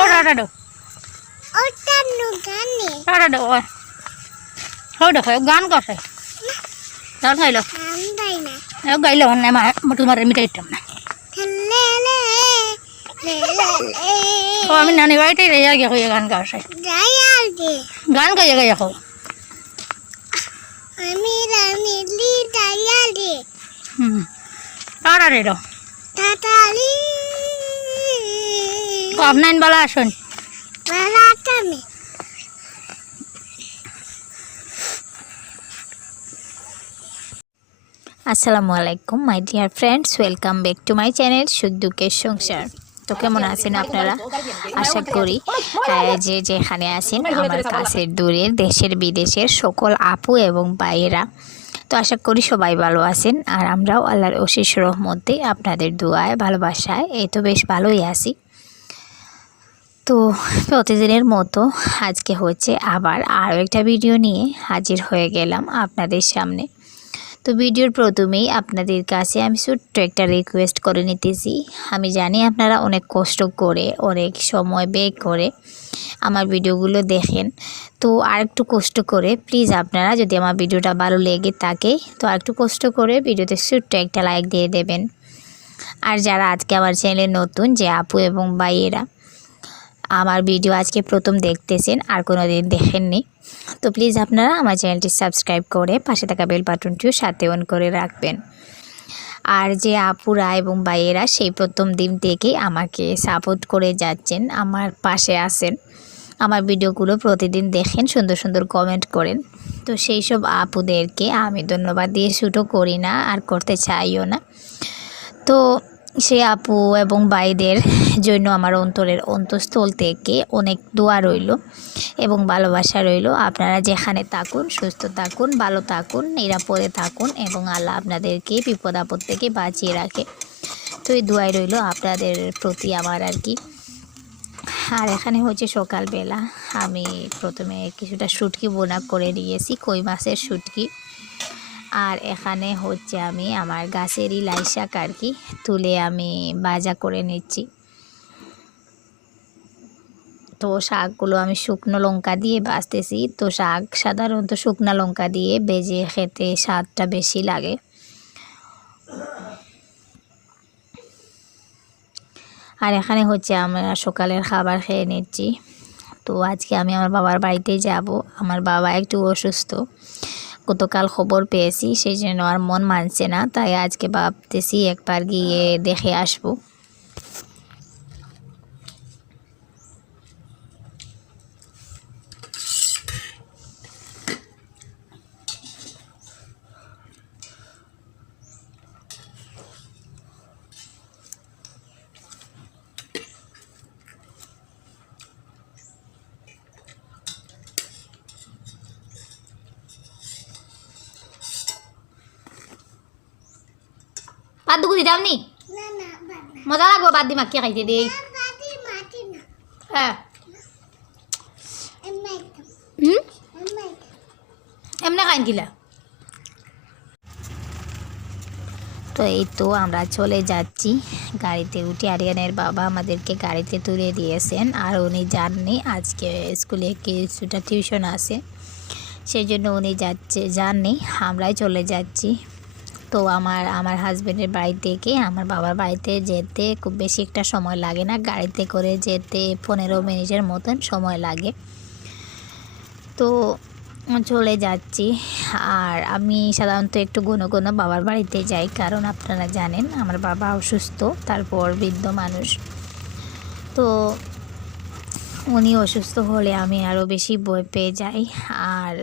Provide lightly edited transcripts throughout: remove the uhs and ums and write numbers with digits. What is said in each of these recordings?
Ora দেখো গান করছে গান গাইলো গাইলো না তোমার মিটাই দিতাম না আমি নানি বাড়িতে রেয়া গিয়ে হয়ে গান গাছে গান গাইয়ে গাইয়ে খাও আর রে আপনার বলা আসুন আসসালামু আলাইকুম my dear friends, welcome back to my channel সুখ দুঃখের সংসার। তো কেমন আছেন আপনারা? আশা করি যে যেখানে আছেন আমার কাছের দূরের দেশের বিদেশের সকল আপু এবং ভাইয়েরা, তো আশা করি সবাই ভালো আছেন। আর আমরাও আল্লাহর অশেষ রহমতে আপনাদের দোয়ায় ভালোবাসায় এই তো বেশ ভালোই আছি। তো প্রতিদিনের মতো আজকে হচ্ছে আবার আরও একটা ভিডিও নিয়ে হাজির হয়ে গেলাম আপনাদের সামনে। তো ভিডিওর প্রথমেই আপনাদের কাছে আমি ছোট্ট একটা রিকোয়েস্ট করে নিতেছি। আমি জানি আপনারা অনেক কষ্ট করে অনেক সময় ব্যয় করে আমার ভিডিওগুলো দেখেন, তো আরেকটু কষ্ট করে প্লিজ আপনারা যদি আমার ভিডিওটা ভালো লেগে থাকে তো আরেকটু কষ্ট করে ভিডিওতে ছোট্ট একটা লাইক দিয়ে দেবেন। আর যারা আজকে আমার চ্যানেলে নতুন যে আপু এবং ভাইয়েরা আমার ভিডিও আজকে প্রথম দেখতেছেন আর কোনো দিন দেখেননি, তো প্লিজ আপনারা আমার চ্যানেলটি সাবস্ক্রাইব করে পাশে থাকা বেল বাটনটিও সাথে অন করে রাখবেন। আর যে আপুরা এবং ভাইয়েরা সেই প্রথম দিন থেকে আমাকে সাপোর্ট করে যাচ্ছেন, আমার পাশে আছেন, আমার ভিডিওগুলো প্রতিদিন দেখেন, সুন্দর সুন্দর কমেন্ট করেন, তো সেই সব আপুদেরকে আমি ধন্যবাদ দিয়ে ছোটো করি না আর করতে চাইও না। তো সেই আপু এবং ভাইদের জন্য আমার অন্তরের অন্তঃস্থল থেকে অনেক দোয়া রইল এবং ভালোবাসা রইল। আপনারা যেখানে থাকুন সুস্থ থাকুন, ভালো থাকুন, নিরাপদে থাকুন এবং আল্লাহ আপনাদেরকে বিপদ আপদ থেকে বাঁচিয়ে রাখে। তো এই দোয়াই রইল আপনাদের প্রতি আমার আর কি। আর এখানে হচ্ছে সকালবেলা আমি প্রথমে কিছুটা শুটকি বোনা করে নিয়েছি, কই মাছের শুটকি। আর এখানে হচ্ছে আমি আমার গাছেরই লাই শাক আর কি তুলে আমি ভাজা করে নিচ্ছি। তো শাকগুলো আমি শুকনো লঙ্কা দিয়ে ভাজতেছি। তো শাক সাধারণত শুকনো লঙ্কা দিয়ে ভেজে খেতে স্বাদটা বেশি লাগে। আর এখানে হচ্ছে আমরা সকালের খাবার খেয়ে নিচ্ছি। তো আজকে আমি আমার বাবার বাড়িতে যাব। আমার বাবা একটু অসুস্থ, গতকাল খবর পেয়েছি, সেই জন্য আর মন মানছে না, তাই আজকে ভাবতেছি একবার গিয়ে দেখে আসবো। বাদ দুগুলি দাওনি মজা লাগবো, বাদ দি মাখিয়ে খাইতে দেই। হ্যাঁ এমনি খাইন কিলা। তো এই তো আমরা চলে যাচ্ছি গাড়িতে উঠে। আরিয়ানের বাবা আমাদেরকে গাড়িতে তুলে দিয়েছেন, আর উনি যাননি, আজকে স্কুলে কিছুটা টিউশন আছে সেই জন্য উনি যাননি, আমরাই চলে যাচ্ছি। তো আমার হাজব্যান্ডের বাড়ি থেকে আমার বাবার বাড়িতে যেতে খুব বেশি একটা সময় লাগে না, গাড়িতে করে যেতে 15 মিনিটের মতন সময় লাগে। তো চলে যাচ্ছি। আর আমি সাধারণত একটু ঘন ঘন বাবার বাড়িতে যাই, কারণ আপনারা জানেন আমার বাবা অসুস্থ, তারপর বৃদ্ধ মানুষ, তো উনি অসুস্থ হলে আমি আরও বেশি ভয় পেয়ে যাই। আর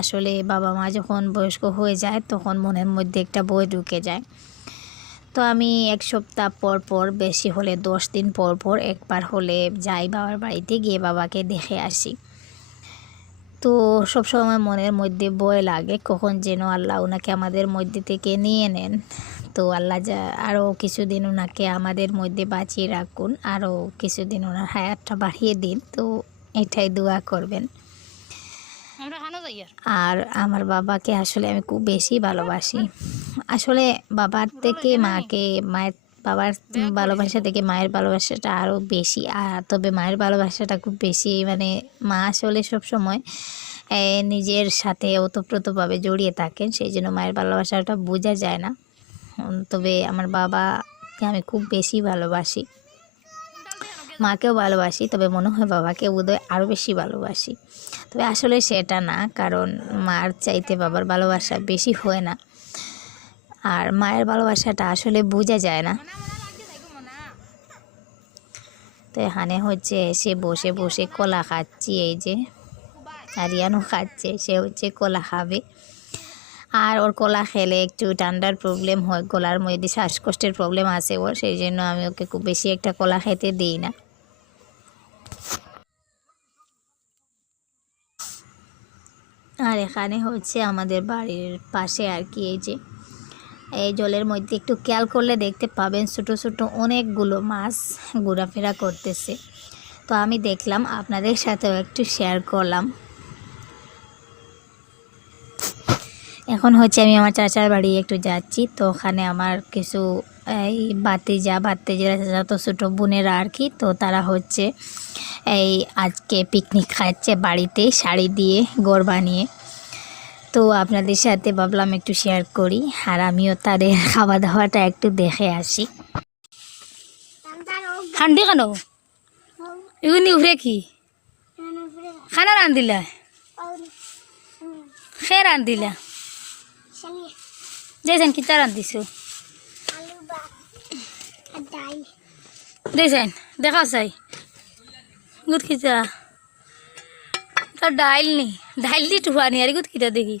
আসলে বাবা মা যখন বয়স্ক হয়ে যায় তখন মনের মধ্যে একটা ভয় ঢুকে যায়। তো আমি এক সপ্তাহ পর পর, বেশি হলে 10 দিন পর পর একবার হলে যাই বাবার বাড়িতে, গিয়ে বাবাকে দেখে আসি। তো সবসময় মনের মধ্যে ভয় লাগে কখন যেন আল্লাহ ওনাকে আমাদের মধ্যে থেকে নিয়ে নেন। তো আল্লাহ যা আরও কিছুদিন ওনাকে আমাদের মধ্যে বাঁচিয়ে রাখুন, আরও কিছুদিন ওনার হায়াতটা বাড়িয়ে দিন, তো এটাই দোয়া করবেন। আর আমার বাবাকে আসলে আমি খুব বেশি ভালোবাসি। আসলে বাবার থেকে মায়ের বাবার ভালোবাসা থেকে মায়ের ভালোবাসাটা আরও বেশি। তবে মায়ের ভালোবাসাটা খুব বেশি, মানে মা আসলে সবসময় নিজের সাথে ওতপ্রোতভাবে জড়িয়ে থাকেন, সেই জন্য মায়ের ভালোবাসাটা বোঝা যায় না। তবে আমার বাবাকে আমি খুব বেশি ভালোবাসি, মাকেও ভালোবাসি, তবে মনে হয় বাবাকে বোধহয় আরও বেশি ভালোবাসি। তবে আসলে সেটা না, কারণ মার চাইতে বাবার ভালোবাসা বেশি হয় না, আর মায়ের ভালোবাসাটা আসলে বোঝা যায় না। তো এখানে হচ্ছে এসে বসে বসে কলা খাচ্ছি, এই যে আরিয়ানও খাচ্ছে, সে হচ্ছে কলা খাবে। আর ওর কলা খেলে একটু ঠান্ডার প্রবলেম হয়, গলার মধ্যে শ্বাসকষ্টের প্রবলেম আছে ওর, সেই জন্য আমি ওকে খুব বেশি একটা কলা খেতে দিই না। আর এখানে হচ্ছে আমাদের বাড়ির পাশে আর কি, এই যে এই জলের মধ্যে একটু খেয়াল করলে দেখতে পাবেন ছোটো ছোটো অনেকগুলো মাছ ঘোরাফেরা করতেছে। তো আমি দেখলাম, আপনাদের সাথেও একটু শেয়ার করলাম। এখন হচ্ছে আমি আমার চাচার বাড়ি একটু যাচ্ছি, তো ওখানে আমার কিছু এই বাতিজারা চাচাতো ছোটো বোনেরা আর কি, তো তারা হচ্ছে এই আজকে পিকনিক খাচ্ছে বাড়িতে শাড়ি দিয়ে ঘর বানিয়ে। তো আপনাদের সাথে ভাবলাম একটু শেয়ার করি, আর আমিও তাদের খাওয়া দাওয়াটা একটু দেখে আসি। ঠান্ডি কেন এগুলি উঠে কি খানা রান্ধিলা? খে রান্ধিলা? যাইছেন কিতা রান্ধিছো? দেখছেন দেখা চাই গুদ কিতা তার ডাইল নি, ডাইল দি টুহানি আর গুদ কিতা দেখি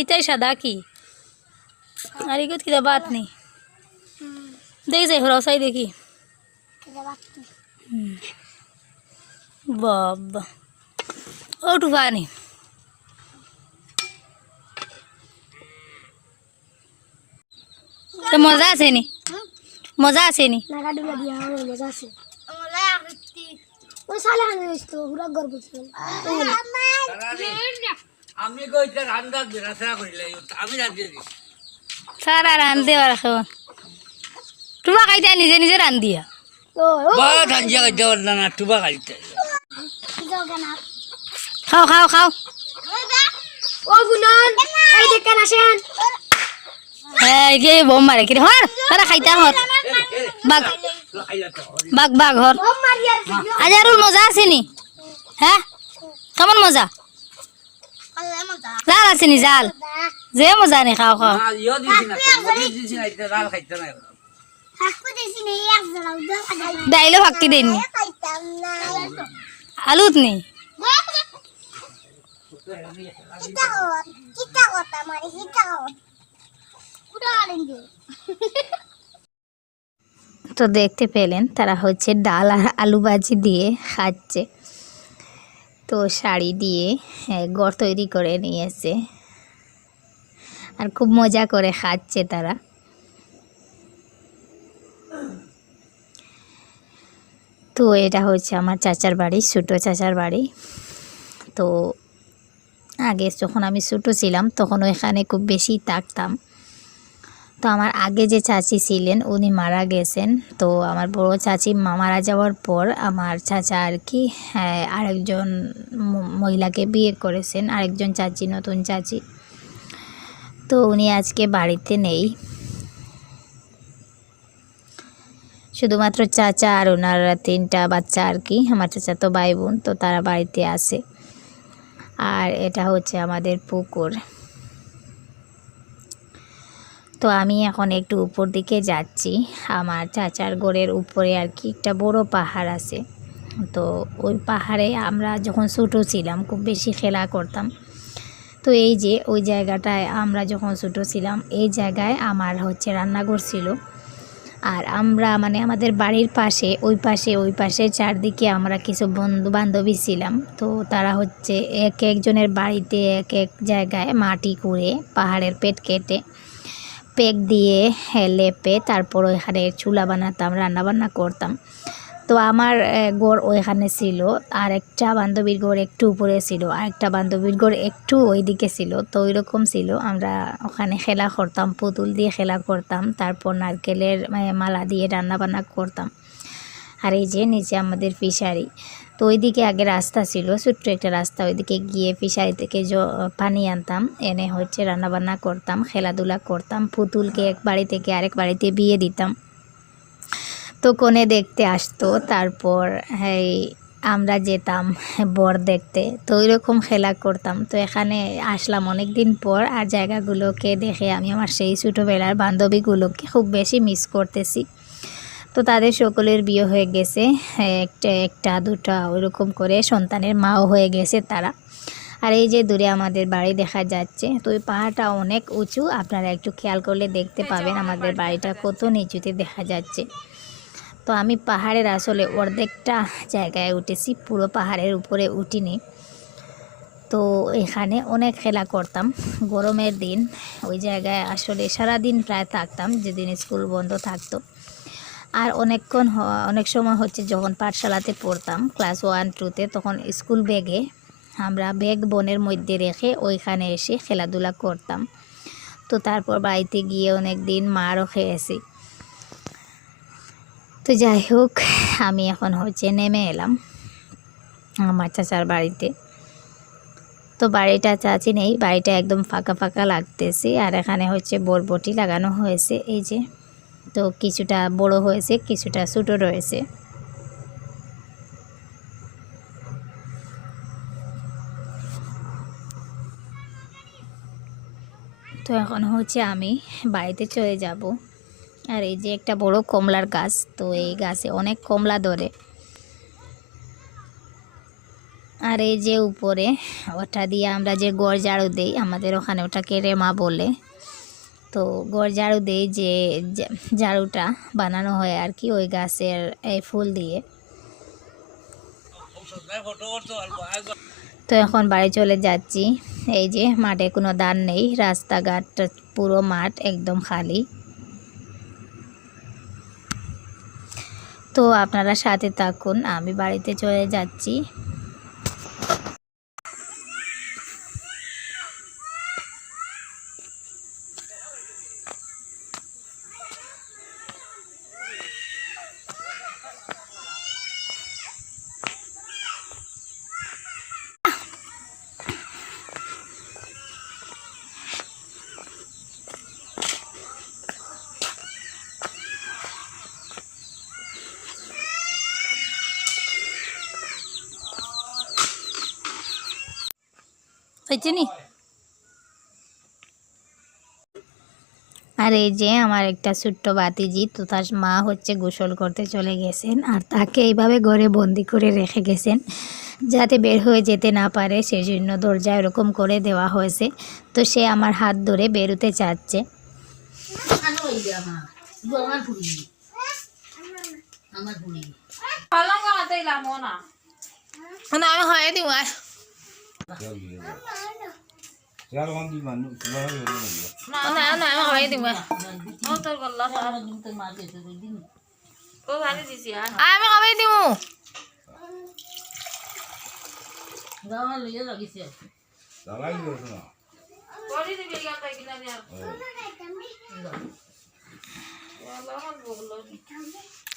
এটাই সাদা কি আর গুদ কিতা বাত নেই দেখি যাই হরাও চাই দেখি। বাবা ও টুহানি তো মজা আছে নি? মজা আছে নি? সারা রান্ধে টুবা খাইতে নিজে নিজে রান্ধিয়া খাও খাও খাও। বোম মারে কি হর তারা খাইতা হর বাঘ বাঘ বাঘ হর আজারুল মজা আছে নি? হ্যাঁ কেমন মজা? জাল আছে নি? জাল যে মজা নি খাও খাও। ডাইলে ফাঁকি দেননি আলুত নি তো দেখতে পেলেন তারা হচ্ছে ডাল আর আলু ভাজি দিয়ে খাচ্ছে। তো শাড়ি দিয়ে ঘর তৈরি করে নিয়েছে আর খুব মজা করে খাচ্ছে তারা। তো এটা হচ্ছে আমার চাচার বাড়ি, ছোটো চাচার বাড়ি। তো আগে যখন আমি ছোটো ছিলাম তখন ওইখানে খুব বেশি থাকতাম। তো আমার আগে যে চাচি ছিলেন উনি মারা গেছেন। তো আমার বড় চাচি মারা যাওয়ার পর আমার চাচা আর কি আরেকজন মহিলাকে বিয়ে করেছেন, আরেকজন চাচি, নতুন চাচি। তো উনি আজকে বাড়িতে নেই, শুধুমাত্র চাচা আর ওনার 3টা বাচ্চা আর কি, আমার চাচা তো ভাই বোন, তো তারা বাড়িতে আছে। আর এটা হচ্ছে আমাদের পুকুর। তো আমি এখন একটু উপর দিকে যাচ্ছি, আমার চাচার ঘরের উপরে আর কি একটা বড় পাহাড় আছে। তো ওই পাহাড়ে আমরা যখন ছোটো ছিলাম খুব বেশি খেলা করতাম। তো এই যে ওই জায়গাটায় আমরা যখন ছোটো ছিলাম এই জায়গায় আমার হচ্ছে রান্নাঘর ছিল। আর আমরা মানে আমাদের বাড়ির পাশে ওই পাশে চারদিকে আমরা কিছু বন্ধু বান্ধবী ছিলাম। তো তারা হচ্ছে এক একজনের বাড়িতে এক এক জায়গায় মাটি করে পাহাড়ের পেট কেটে পেক দিয়ে লেপে তারপর ওইখানে চুলা বানাতাম, রান্নাবান্না করতাম। তো আমার ঘর ওইখানে ছিল, আর একটা বান্ধবীর ঘর একটু উপরে ছিল, আর একটা বান্ধবীর ঘর একটু ওইদিকে ছিল। তো ওইরকম ছিল, আমরা ওখানে খেলা করতাম, পুতুল দিয়ে খেলা করতাম, তারপর নারকেলের মালা দিয়ে রান্না বান্না করতাম। আর এই যে নিচে আমাদের ফিশারি। তো ওইদিকে আগে রাস্তা ছিল, ছোট্ট একটা রাস্তা, ওইদিকে গিয়ে ফিশারি থেকে পানি আনতাম, এনে হচ্ছে রান্নাবান্না করতাম, খেলাধুলা করতাম, পুতুলকে এক বাড়ি থেকে আরেক বাড়িতে বিয়ে দিতাম। তো কোণে দেখতে আসতো, তারপর এই আমরা যেতাম বর দেখতে। তো ওইরকম খেলা করতাম। তো এখানে আসলাম অনেক দিন পর, আর জায়গাগুলোকে দেখে আমি আমার সেই ছোটোবেলার বান্ধবীগুলোকে খুব বেশি মিস করতেছি। তো তাদের সকলের বিয়ে হয়ে গেছে, একটা দুটা ওইরকম করে সন্তানের মাও হয়ে গেছে তারা। আর এই যে দূরে আমাদের বাড়ি দেখা যাচ্ছে। তো ওই পাহাড়টা অনেক উঁচু, আপনারা একটু খেয়াল করলে দেখতে পাবেন আমাদের বাড়িটা কত নিচুতে দেখা যাচ্ছে। তো আমি পাহাড়ের আসলে অর্ধেকটা জায়গায় উঠেছি, পুরো পাহাড়ের উপরে উঠিনি। তো এখানে অনেক খেলা করতাম, গরমের দিন ওই জায়গায় আসলে সারাদিন প্রায় থাকতাম, যেদিন স্কুল বন্ধ থাকতো। আর অনেক সময় হচ্ছে যখন পাঠশালাতে পড়তাম ক্লাস 1-2-তে, তখন স্কুল ব্যাগে আমরা ব্যাগ বনের মধ্যে রেখে ওইখানে এসে খেলাধুলা করতাম। তো তারপর বাড়িতে গিয়ে অনেক দিন মারও খেয়েছি। তো যাই হোক, আমি এখন হচ্ছে নেমে এলাম আমার চাচার বাড়িতে। তো বাড়িটা চাচি নেই, বাড়িটা একদম ফাঁকা ফাঁকা লাগতেছে। আর এখানে হচ্ছে বরবটি লাগানো হয়েছে, এই যে। তো কিছুটা বড় হয়েছে, কিছুটা ছোট রয়েছে। তো এখন হচ্ছে আমি বাড়িতে চলে যাব। আর এই যে একটা বড় কমলার গাছ, তো এই গাছে অনেক কমলা ধরে। আর এই যে উপরে ওটা দিয়ে আমরা যে গড় ঝাড়ু দেই, আমাদের ওখানে ওটাকে রেমা বলে। তো গড় ঝাড়ু দেই, যে ঝাড়ুটা বানানো হয় আর কি ওই গাছের এই ফুল দিয়ে। তো এখন বাড়ি চলে যাচ্ছি। এই যে মাঠে কোনো ধান নেই, রাস্তাঘাট পুরো মাঠ একদম খালি। তো আপনারা সাথে থাকুন, আমি বাড়িতে চলে যাচ্ছি। চিনি। আর এই যে আমার একটা ছোট্ট বাতিজি, তো তার মা হচ্ছে গোসল করতে চলে গেছেন, আর তাকে এইভাবে ঘরে বন্দি করে রেখে গেছেন যাতে বের হয়ে যেতে না পারে, সেই জন্য দরজা এরকম করে দেওয়া হয়েছে। তো সে আমার হাত ধরে বেরোতে চাচ্ছে। আমি হয়ে দিব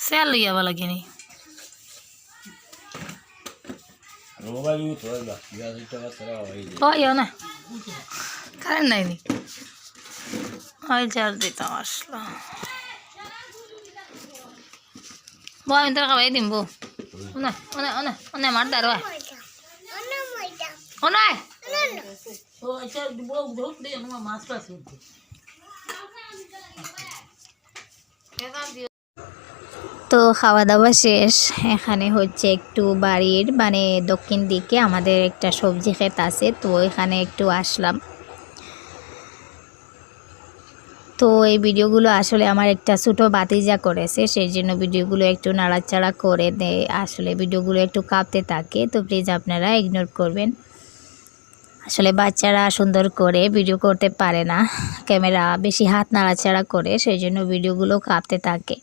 সেল লই যাবা লাগে নি না কারেন্ট নাই নি ওই চার্জ দিতাম আসলো বউ আমি তোর খাবাই দিম বউ ওনে মার দাঁড়ো ওনায় তো খাওয়া দাওয়া শেষ। এখানে হচ্ছে একটু বাড়ির মানে দক্ষিণ দিকে আমাদের একটা সবজি ক্ষেত আছে, তো এখানে একটু আসলাম। তো এই ভিডিওগুলো আসলে আমার একটা ছোটো ভাতিজা করেছে, সেই জন্য ভিডিওগুলো একটু নাড়াচাড়া করে দেয়, আসলে ভিডিওগুলো একটু কাঁপতে থাকে, তো প্লিজ আপনারা ইগনোর করবেন। আসলে বাচ্চারা সুন্দর করে ভিডিও করতে পারে না, ক্যামেরা বেশি হাত নাড়াচাড়া করে, সেই জন্য ভিডিওগুলো কাঁপতে থাকে।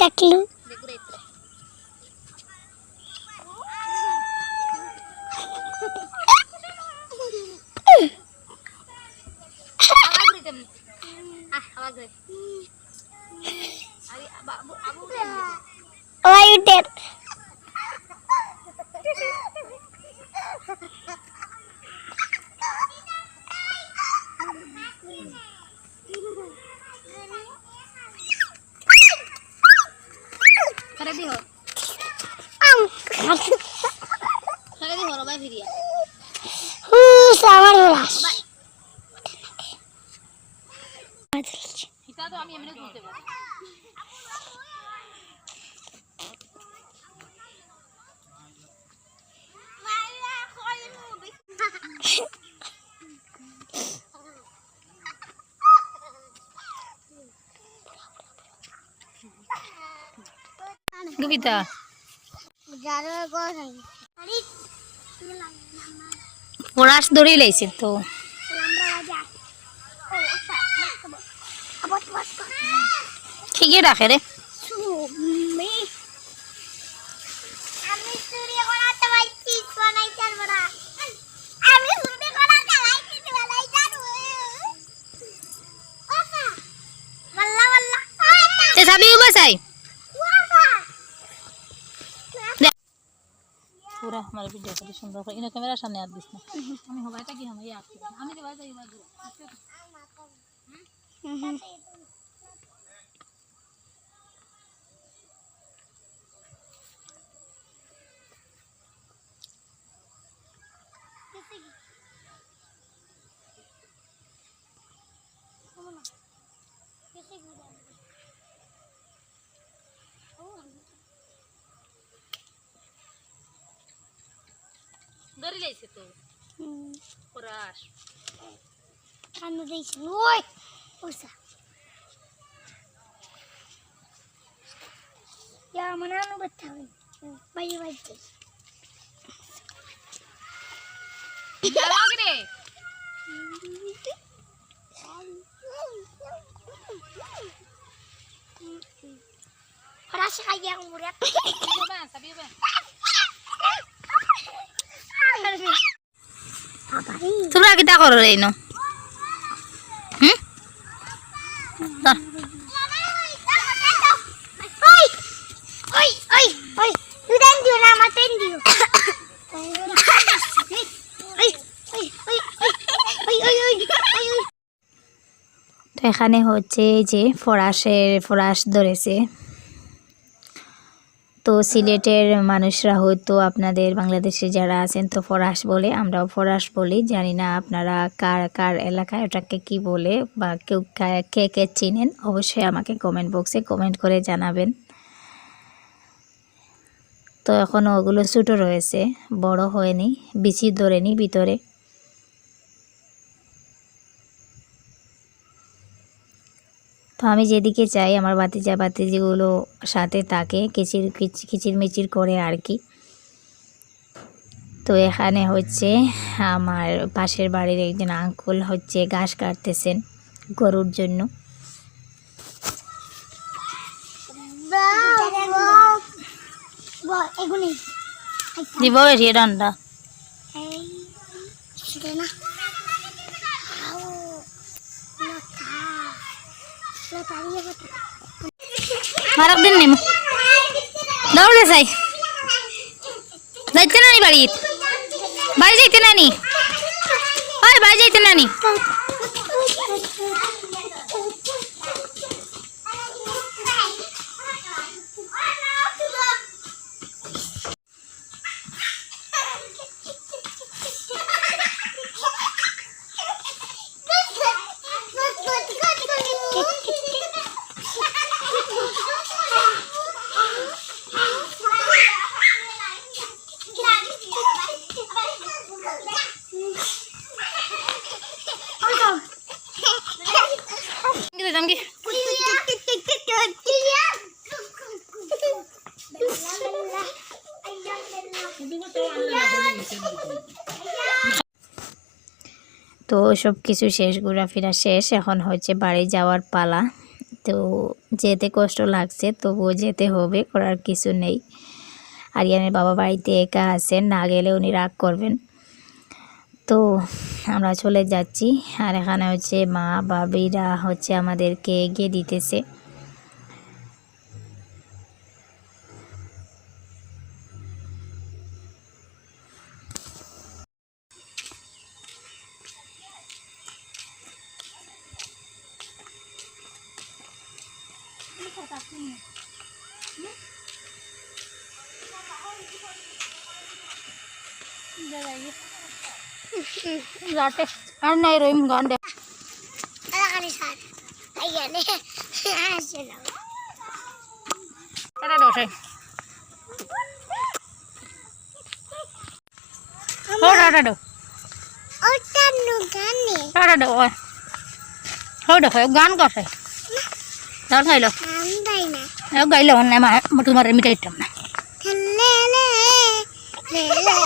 টাকলু Why you dead? Sabar ulas. Gupita. Poras dori laisi to. ঠিকই রাখে রে। Sabi mo ba say? पूरा हमारे वीडियो को सुंदर कर इन्हें कैमरा सामने आ दिस ना हमें हवा था कि हम ये आते हमें जवाब दे बात Dori laisi to. Poras. Kanu laisi. Oi. Usa. Ya mana nu batawi. Bayi bayi. Jalan gede. Poras kaya ang murat. Coba, sabi ba? তোমরা কিটা করো রে নো তো এখানে হচ্ছে যে ফরাস ধরেছে তো সিলেটের মানুষরা হয়তো আপনাদের বাংলাদেশে যারা আছেন তো ফরাস বলে আমরাও ফরাস বলি জানি না আপনারা কার কার এলাকায় ওটাকে কি বলে বা কেউ কে কে চিনেন অবশ্যই আমাকে কমেন্ট বক্সে কমেন্ট করে জানাবেন তো এখনও ওগুলো ছোটো রয়েছে বড় হয়নি বিচি ধরেনি ভিতরে তো আমি যেদিকে চাই আমার বাতিজিগুলো সাথে থাকে কিচিরমিচির করে আর কি তো এখানে হচ্ছে আমার পাশের বাড়ির একজন আঙ্কেল হচ্ছে ঘাস কাটতেছেন গরুর জন্য দিব বেশি ডান্ডা মারাক দিন নেমু দৌড় দে চাই যাইতে নানি বাড়ি যাইতে নানি ওই বাড়ি যাইতে নানি তো সব কিছু শেষ, ঘোরাফেরা শেষ, এখন হচ্ছে বাড়ি যাওয়ার পালা। তো যেতে কষ্ট লাগছে, তবুও যেতে হবে, করার কিছু নেই। আরিয়ানের বাবা বাড়িতে একা আছেন, না গেলে উনি রাগ করবেন। তো আমরা চলে যাচ্ছি। আর এখানে হচ্ছে মা বাবিরা হচ্ছে আমাদেরকে এগিয়ে দিতেছে। যাতে আর নাই রইম গান দে খালি স্যার আইয়া নে আসে না এটা দোষে ওটা দো ওটা নো গানে এটা দো হয় দেখো গান করছে গান গাইলো আমদাই না গাইলো না মা তোমার মিটাইতাম না লে লে লে লে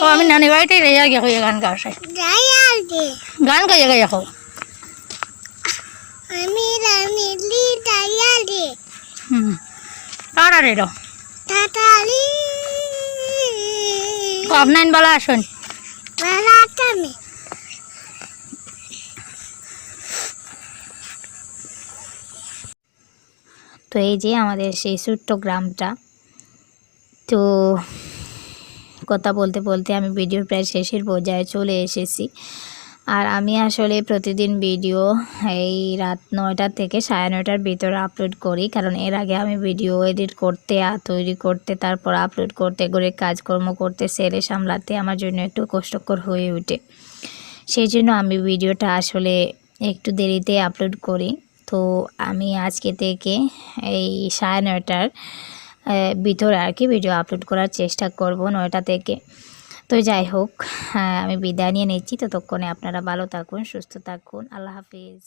তো আমি নানি বাড়িতে রেয়া গিয়ে গান গাছে যাইয়াল দে গান গাইয়া গাইয়া খাও আমি রানী লি যাইয়াল দে তারা রে তাতালি আপনার বলা আসুন বালাটামে তো এই যে আমাদের সেই ছোট্ট গ্রামটা। তো কথা বলতে বলতে আমি ভিডিওর প্রায় শেষের পর্যায়ে চলে এসেছি। আর আমি আসলে প্রতিদিন ভিডিও এই রাত 9টা থেকে 9:30টার ভিতরে আপলোড করি, কারণ এর আগে আমি ভিডিও এডিট করতে তৈরি করতে তারপর আপলোড করতে করে কাজকর্ম করতে ছেলে সামলাতে আমার জন্য একটু কষ্টকর হয়ে ওঠে। সেই জন্য আমি ভিডিওটা আসলে একটু দেরিতে আপলোড করি। তো আমি আজকে থেকে এই 9:30টার ভিতরে আর কি ভিডিও আপলোড করার চেষ্টা করব, 9টা থেকে। তো যাই হোক, আমি বিদায় নিয়ে নিচ্ছি। ততক্ষণে আপনারা ভালো থাকুন, সুস্থ থাকুন। আল্লাহ হাফিজ।